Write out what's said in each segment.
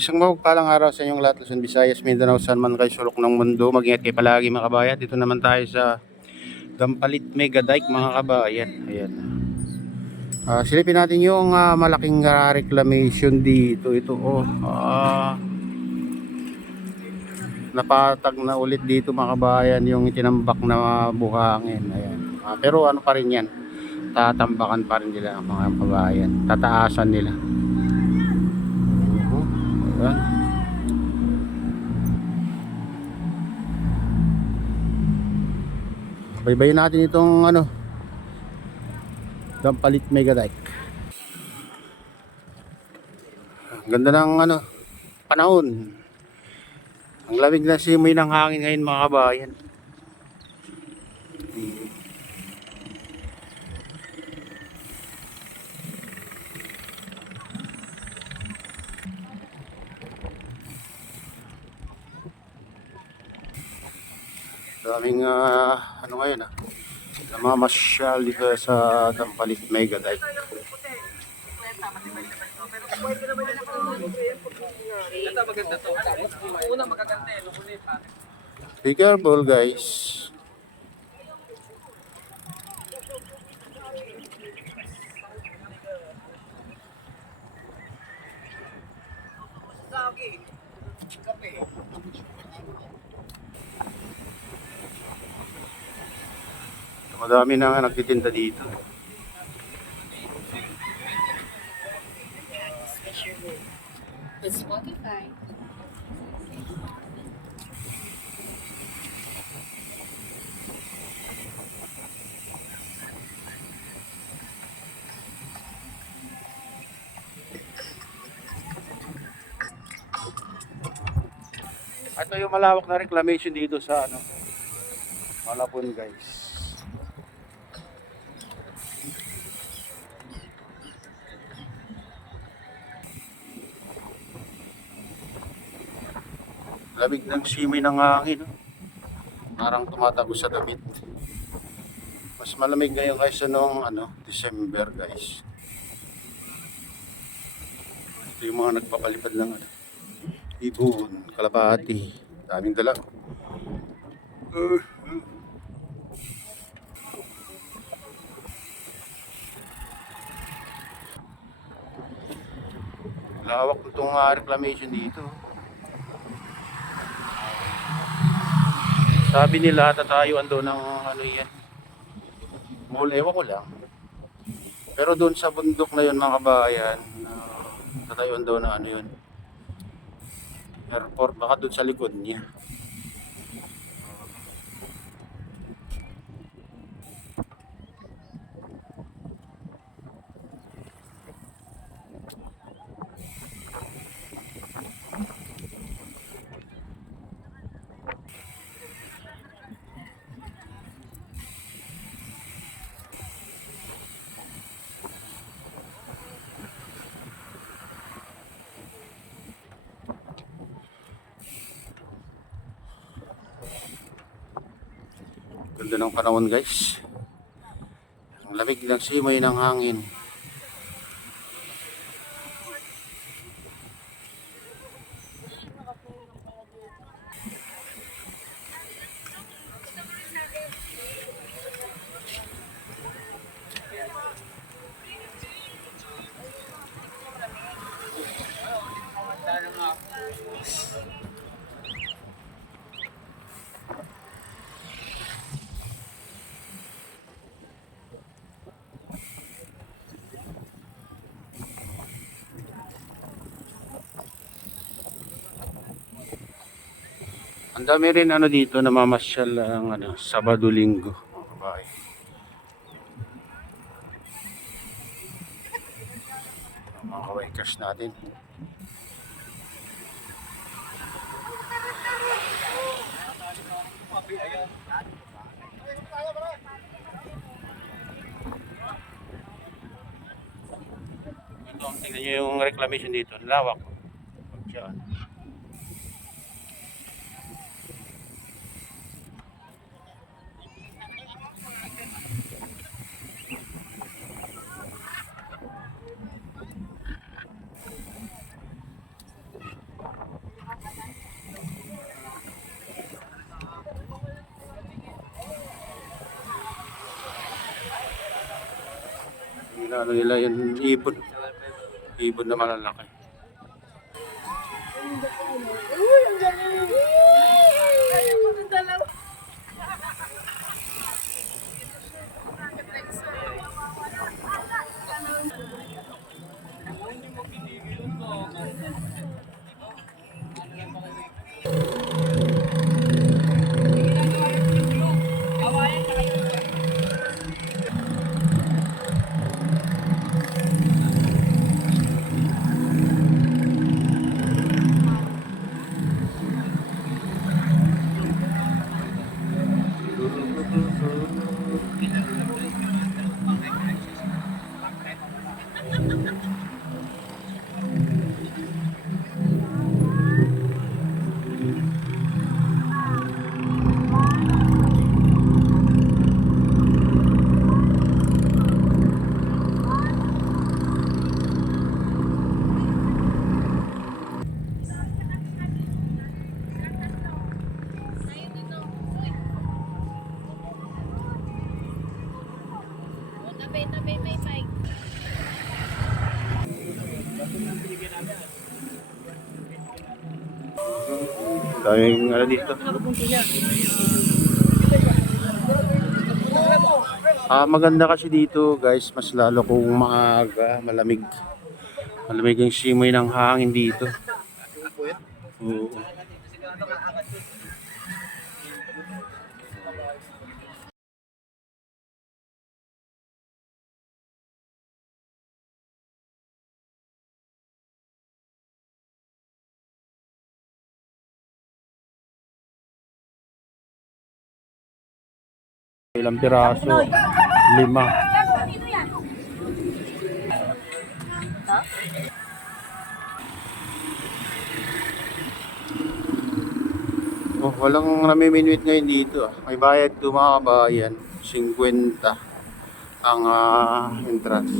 Isang mapagpalang araw sa inyong lahat, Luzon, Visayas, Mindanao, saan man kayo sulok ng mundo. Mag-ingat kayo palagi mga kabayan. Dito naman tayo sa Dampalit Mega Dike mga kabayan. Ayan. Silipin natin yung malaking reclamation dito. Ito napatag na ulit dito mga kabayan yung itinambak na buhangin. Ayan. Pero ano pa rin yan, tatambakan pa rin nila mga kabayan, tataasan nila. Ayan. Baybayin natin itong Dampalit Mega Dike. Ganda ng panahon. Ang lamig na simoy ng hangin ngayon mga kabayan. Daming ngayon namamasyal dito sa Dampalit Mega Dike. Ito maganda to. Una magaganda eh, lukulit pa. Be careful guys. Kape. Madami na nga nagtitinda dito. With Spotify. Ito yung malawak na reclamation dito sa Malabon guys. Lamig ng simoy ng hangin. Parang tumatagos sa damit. Mas malamig ngayon kaysa noong December guys. Ito yung mga nagpapalipad ng ibon, kalapati. Daming dala. Lawak itong reclamation dito. Sabi nila tatayuan doon ng yan, mall, ewan ko lang. Pero doon sa bundok na yun mga kabayan, tatayuan doon ng yun, airport, baka doon sa likod niya. Ganda ng panahon guys. Ang lamig ng simoy ng hangin. Ang dami rin dito namamasyal ang Sabado Linggo. Bye. Mga kawaikas natin. Tingnan nyo yung reclamation dito. Lawak. Diyan. Ano nila yung ibon. Ibon na malalaki. Tabi, may bike. Daming ano dito. Maganda kasi dito guys, mas lalo kung maaga, malamig. Malamig yung simoy ng hangin dito. Oo. Ilang piraso? 5. Oh, walang nami-minute ngayon dito. May bayad to mga kabayan. 50 ang entrance.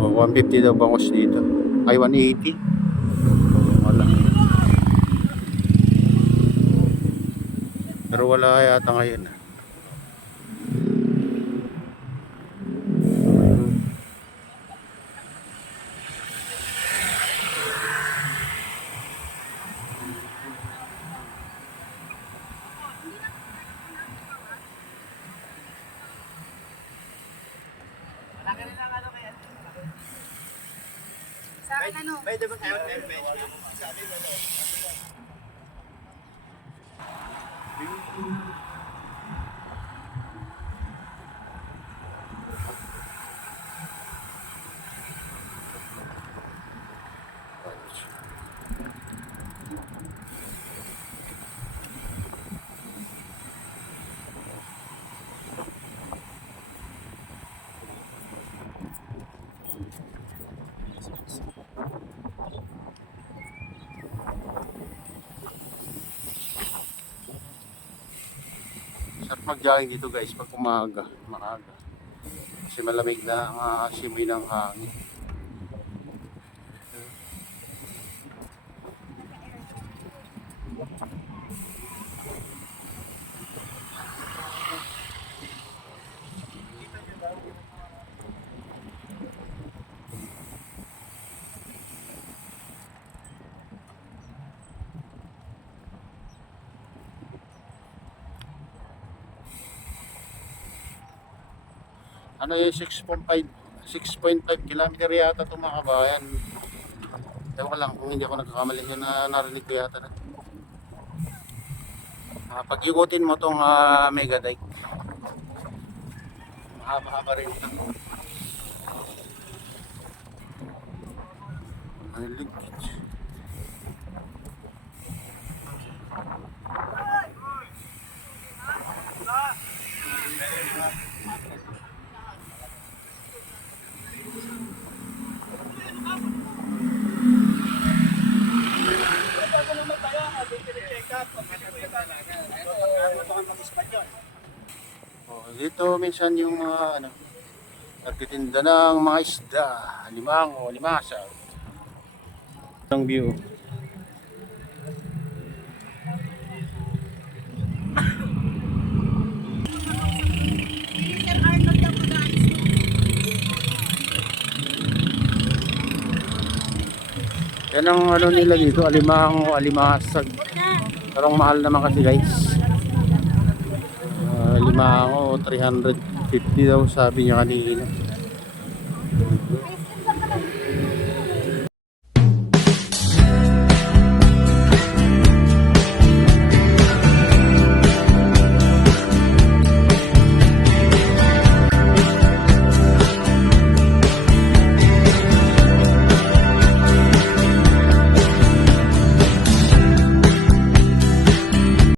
Oh, 150 daw bangos dito. Ay, 180. Oh, wala. Pero wala yata ngayon. Sa akin ano? Sarap mag-jogging dito guys pag umaga, maaga. Kasi malamig na ang simoy ng hangin. Ano yung 6.5 kilometer yata itong mga kabayan. Ewan ko lang kung hindi ako nagkakamali yun na narinig ko yata na. Pag yukutin mo itong Mega Dike, mahaba-haba rin ito. Ang ligit. Oh, dito minsan yung mga nagtitinda ng mga isda, limango, limasa. Ang view. Yan ang ano nila dito, alimango, alimasag. Pero ang mahal naman kasi guys. Alimango, 350 daw sabi niya kanina.